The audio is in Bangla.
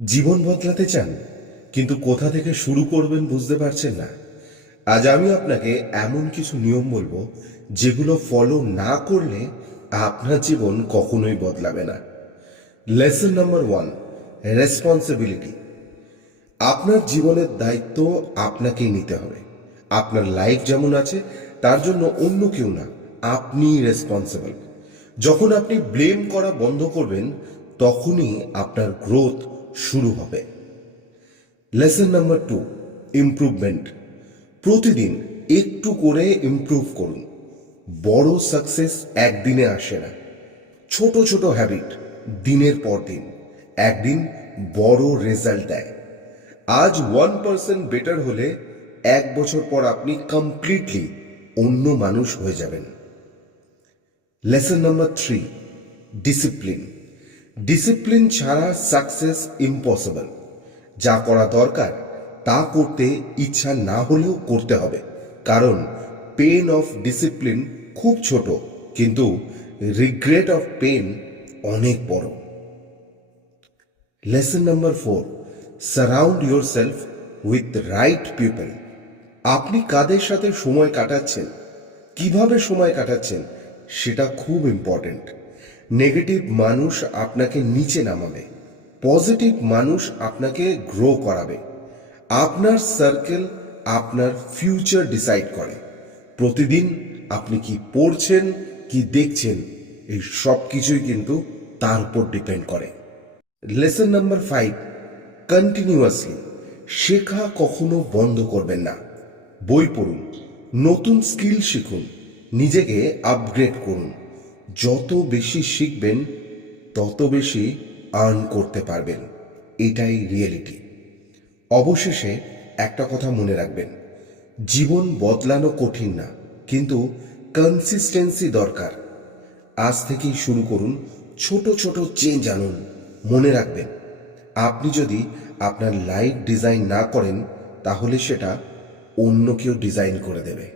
জীবন বদলাতে চান, কিন্তু কোথা থেকে শুরু করবেন বুঝতে পারছেন না? আজ আমি আপনাকে এমন কিছু নিয়ম বলবো যেগুলো ফলো না করলে আপনার জীবন কখনোই বদলাবে না। Lesson number 1, responsibility. আপনার জীবনের দায়িত্ব আপনাকেই নিতে হবে। আপনার লাইফ যেমন আছে তার জন্য অন্য কেউ না, আপনিই রেসপন্সিবল। যখন আপনি ব্লেম করা বন্ধ করবেন, তখনই আপনার গ্রোথ শুরু হবে। Lesson number 2, improvement. প্রতিদিন একটু করে ইমপ্রুভ করুন। বড় সাকসেস একদিনে আসে না, ছোট ছোট হ্যাবিট দিনের পর দিন একদিন বড় রেজাল্ট দেয়। আজ 1% বেটার হলে 1 বছর পর আপনি কমপ্লিটলি অন্য মানুষ হয়ে যাবেন। Lesson number 3, discipline. ডিসিপ্লিন ছাড়া সাকসেস ইম্পসিবল। যা করা দরকার তা করতে ইচ্ছা না হলেও করতে হবে, কারণ পেন অফ ডিসিপ্লিন খুব ছোট, কিন্তু রিগ্রেট অফ পেন অনেক বড়। Lesson number 4, surround your self with right people. আপনি কাদের সাথে সময় কাটাচ্ছেন, কিভাবে সময় কাটাচ্ছেন, সেটা খুব ইম্পর্টেন্ট। নেগেটিভ মানুষ আপনাকে নিচে নামাবে, পজিটিভ মানুষ আপনাকে গ্রো করাবে। আপনার সার্কেল আপনার ফিউচার ডিসাইড করে। প্রতিদিন আপনি কি পড়ছেন, কি দেখছেন, এই সব কিছুই কিন্তু তার উপর ডিপেন্ড করে। Lesson number 5, continuously. শেখা কখনো বন্ধ করবেন না। বই পড়ুন, নতুন স্কিল শিখুন, নিজেকে আপগ্রেড করুন। যত বেশি শিখবেন তত বেশি আর্ন করতে পারবেন, এটাই রিয়েলিটি। অবশেষে একটা কথা মনে রাখবেন, জীবন বদলানো কঠিন না, কিন্তু কনসিস্টেন্সি দরকার। আজ থেকেই শুরু করুন, ছোট ছোট চেঞ্জ আনুন। মনে রাখবেন, আপনি যদি আপনার লাইফ ডিজাইন না করেন, তাহলে সেটা অন্য কেউ ডিজাইন করে দেবে।